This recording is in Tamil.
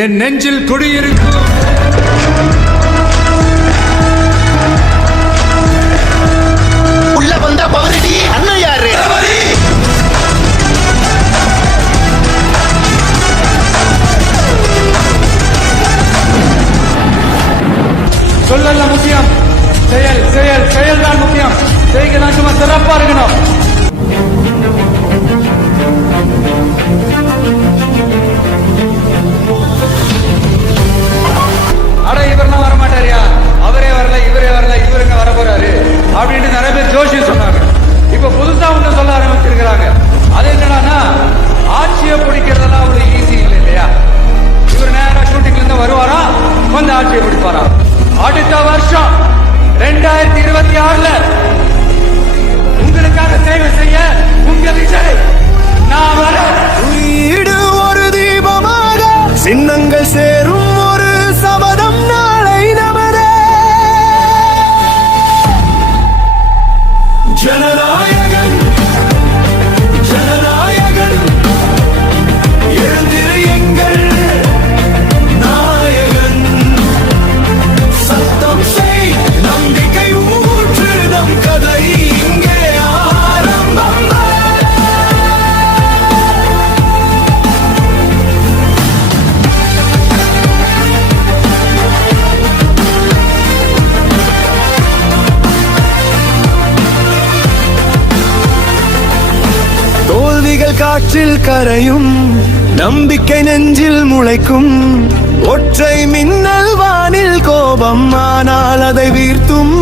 என் நெஞ்சில் குடியிருக்கும் உள்ள வந்த பவரடி அண்ணன் யாரு? சொல்லல முக்கியம், செயல் செயல் செயல் தான் முக்கியம். செய்கலாம் சும்மா சிறப்பா இருக்கணும். அட இவரெல்லாம் வர மாட்டாரியா, அவரே வரல இவரே வரல இவருங்க வர போறாரு அப்படின்ட்டு நிறைய பேர் ஜோஷியம் சொன்னாங்க. இப்ப புதுசா ஒண்ணு சொல்ல ஆரம்பிச்சிருக்கிறாங்க. அது என்னன்னா, ஆட்சியை பிடிக்கிறதெல்லாம் அவ்வளவு ஈஸி இல்லை இல்லையா. இவர் நேரா ஷூட்டிங்ல இருந்து வருவாரா, வந்து ஆட்சியை பிடிப்பாரா. அடுத்த வருஷம் 2026 உங்களுக்காக சேவை செய்ய உங்க விஜய் நான் வர. வீடு ஒரு தீபமாக சின்னங்கள் சேரும் ஒரு சபதம் நாளை நமதே. ஜனநாயகன் ஜனநாயகன் எழுந்திரு எங்கள் நாயகன். சத்தம் செய் நம்பிக்கை ஊற்று நம் கதை இங்கே ஆரம்பம். தோல்விகள் காற்றில் கரையும், நம்பிக்கை நெஞ்சில் முளைக்கும். ஒற்றை மின்னல் வானில் கோபம், ஆனால் அதை வீர்த்தும்